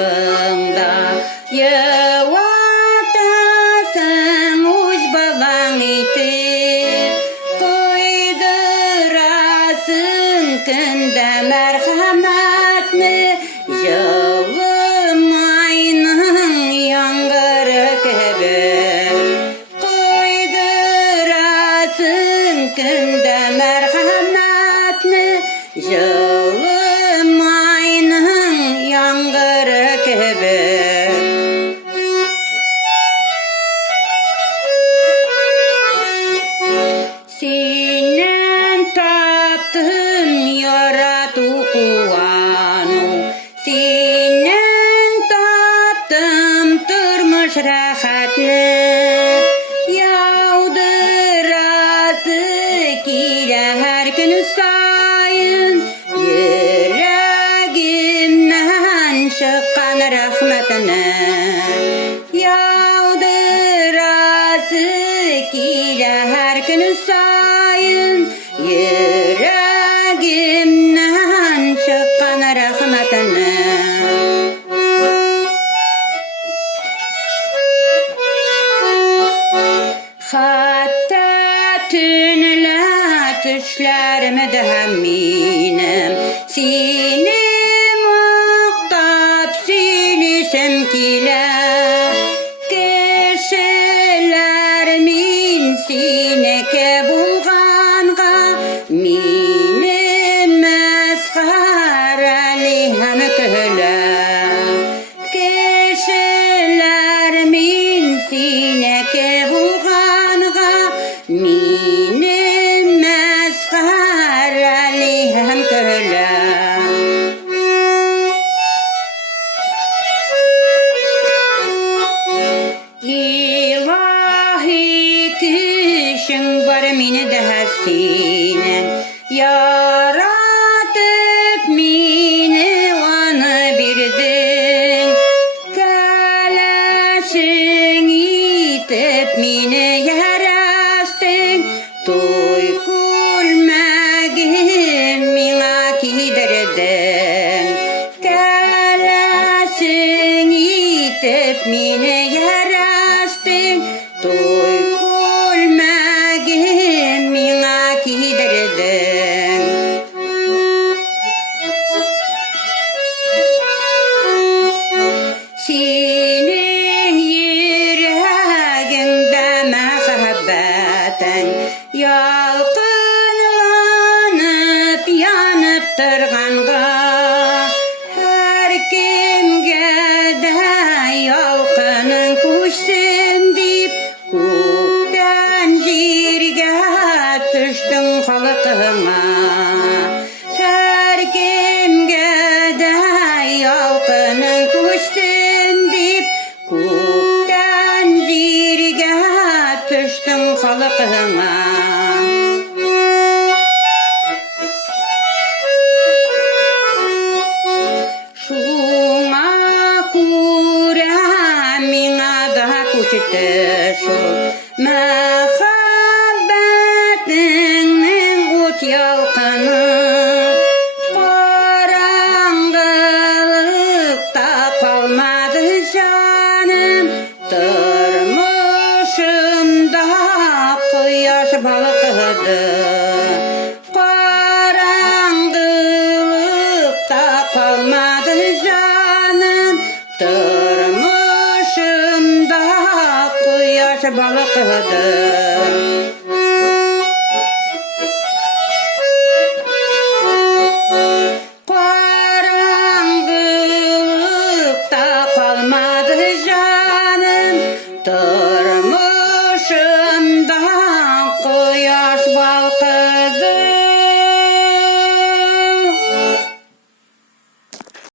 hakkında. Yavatasın uç balan itip, koydurasın künde merhametni, yılım ayının yangırı gibi. Koydurasın künde merhametni, yılım ayının yangırı gibi. Sinen taptım yaratu kuvanu, sinen taptım turmuş rahatni, yaudırası kile her gün sayın, yüreğimden çıkan rahmetine. Yaudırası kile her gün sayın, yüreğimden çıkan rahmetine. Hatta tünle düşlerime de heminim, seni muhtap silisem kile. Kişiler min sineke bulganğa, mini meskareli hem köle. Kişiler min sineke bulganğa, mini meskareli hem köle. İlahi kişin var mini de hasinen, yaratıp mini vanı birdin. Kalaşın itip mini yarastın, toy kulmagin mina kidirdin. Kalaşın itip mini yarastın, toy kulmagin mina kidirdin. Senin yüreğinde mehabbetin yalqınlanıp yanıp durganğa, her kimge de yalqının kuşsun deyip, көктен жерге түштің халқыңа. Her kimge de yalqının kuşsun deyip, көктен жерге түштің халқыңа. Шуңа күрә миңа да күчте шул, мәхәббәтеңнең ут ялкыны. Караңгылыкта калмады жаным, тормышымда кояш балкыды. Караңгылыкта kalmadı canım, tırmışımda kuyaş balıkıdı. Karanlıkta kalmadı canım,